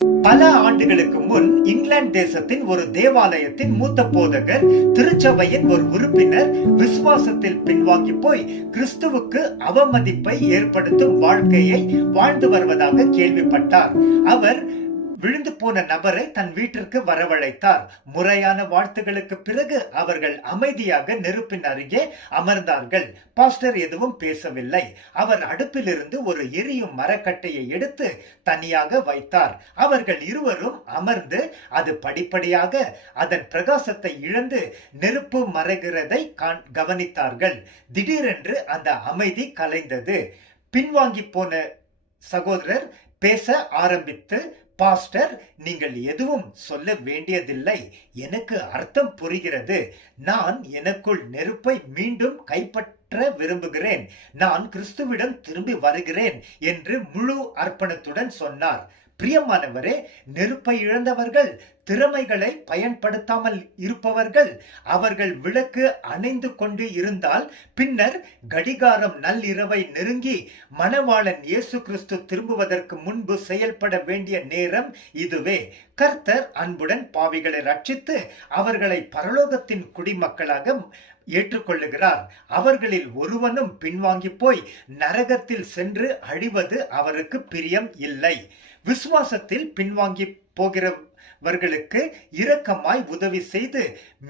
பல ஆண்டுகளுக்கு முன் இங்கிலாந்து தேசத்தின் ஒரு தேவாலயத்தின் மூத்த போதகர் திருச்சபையின் ஒரு உறுப்பினர் விசுவாசத்தில் பின்வாங்கி போய் கிறிஸ்துவுக்கு அவமதிப்பை ஏற்படுத்தும் வாழ்க்கையை வாழ்ந்து வருவதாக கேள்விப்பட்டார். அவர் விழுந்து போன நபரை தன் வீட்டிற்கு வரவழைத்தார். முறையான வாழ்த்துகளுக்கு பிறகு அவர்கள் அமைதியாக நெருப்பின் அருகே அமர்ந்தார்கள். பாஸ்டர் எதுவும் பேசவில்லை. அவர் அடுப்பிலிருந்து ஒரு எரியும் மரக்கட்டையை எடுத்து தனியாக வைத்தார். அவர்கள் இருவரும் அமர்ந்து அது படிப்படியாக அதன் பிரகாசத்தை இழந்து நெருப்பு மறைகிறதை கவனித்தார்கள். திடீரென்று அந்த அமைதி கலைந்தது. பின்வாங்கி போன சகோதரர் பேச ஆரம்பித்து, பாஸ்டர், நீங்கள் எதுவும் சொல்ல வேண்டியதில்லை. எனக்கு அர்த்தம் புரிகிறது. நான் எனக்குள் நெருப்பை மீண்டும் கைப்பற்ற விரும்புகிறேன். நான் கிறிஸ்துவிடம் திரும்பி வருகிறேன் என்று முழு அர்ப்பணத்துடன் சொன்னார். பிரியமானவரே, நெருப்பை இழந்தவர்கள், திறமைகளை பயன்படுத்தாமல் இருப்பவர்கள், அவர்கள் விளக்கு அணைந்து கொண்டு இருந்தால் பின்னர் கடிகாரம் நள்ளிரவை நெருங்கி மணவாளன் இயேசு கிறிஸ்து திரும்புவதற்கு முன்பு செயல்பட வேண்டிய நேரம் இதுவே. கர்த்தர் அன்புடன் பாவிகளை ரட்சித்து அவர்களை பரலோகத்தின் குடிமக்களாக ஏற்றுக்கொள்ளுகிறார். அவர்களில் ஒருவனும் பின்வாங்கி போய் நரகத்தில் சென்று அழிவது அவருக்கு பிரியம் இல்லை. விசுவாசத்தில் பின்வாங்கி போகிறவர்களுக்கு இரக்கமாய் உதவி செய்து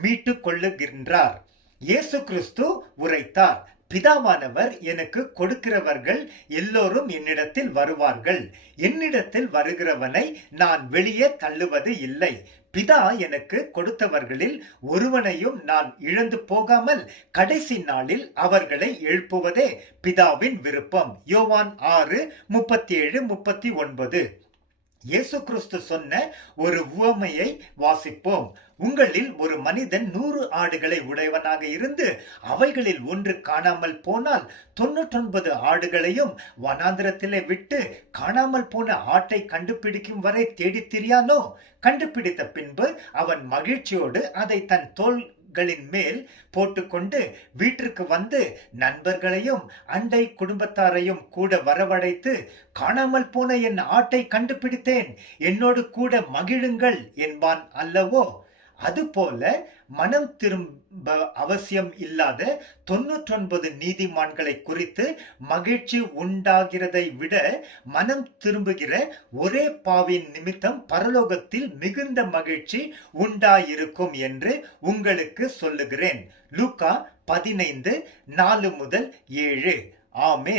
மீட்டு கொள்ளுகின்றார். இயேசு கிறிஸ்து உரைத்தார், பிதாவானவர் எனக்கு கொடுக்கிறவர்கள் எல்லோரும் என்னிடத்தில் வருவார்கள். என்னிடத்தில் வருகிறவனை நான் வெளியே தள்ளுவது இல்லை. பிதா எனக்கு கொடுத்தவர்களில் ஒருவனையும் நான் இழந்து போகாமல் கடைசி நாளில் அவர்களை எழுப்புவதே பிதாவின் விருப்பம். யோவான் 6:37-39. இயேசு கிறிஸ்து சொன்ன ஒரு உவமையை வாசிப்போம். உங்களில் ஒரு மனிதன் 100 ஆடுகளை உடையவனாக இருந்து அவைகளில் ஒன்று காணாமல் போனால் 99 ஆடுகளையும் வனாந்திரத்திலே விட்டு காணாமல் போன ஆட்டை கண்டுபிடிக்கும் வரை தேடி திரியானோ? கண்டுபிடித்த பின்பு அவன் மகிழ்ச்சியோடு அதை தன் தோள்களின் மேல் போட்டுக்கொண்டு வீட்டிற்கு வந்து நண்பர்களையும் அண்டை குடும்பத்தாரையும் கூட வரவழைத்து, காணாமல் போன என் ஆட்டை கண்டுபிடித்தேன், என்னோடு கூட மகிழுங்கள் என்பான் அல்லவோ? அதுபோல மனம் திரும்ப அவசியம் இல்லாத 99 நீதிமான்களை குறித்து மகிழ்ச்சி உண்டாகிறதை விட மனம் திரும்புகிற ஒரே பாவின் நிமித்தம் பரலோகத்தில் மிகுந்த மகிழ்ச்சி உண்டாயிருக்கும் என்று உங்களுக்கு சொல்லுகிறேன். லூக்கா 15:4-7. ஆமென்.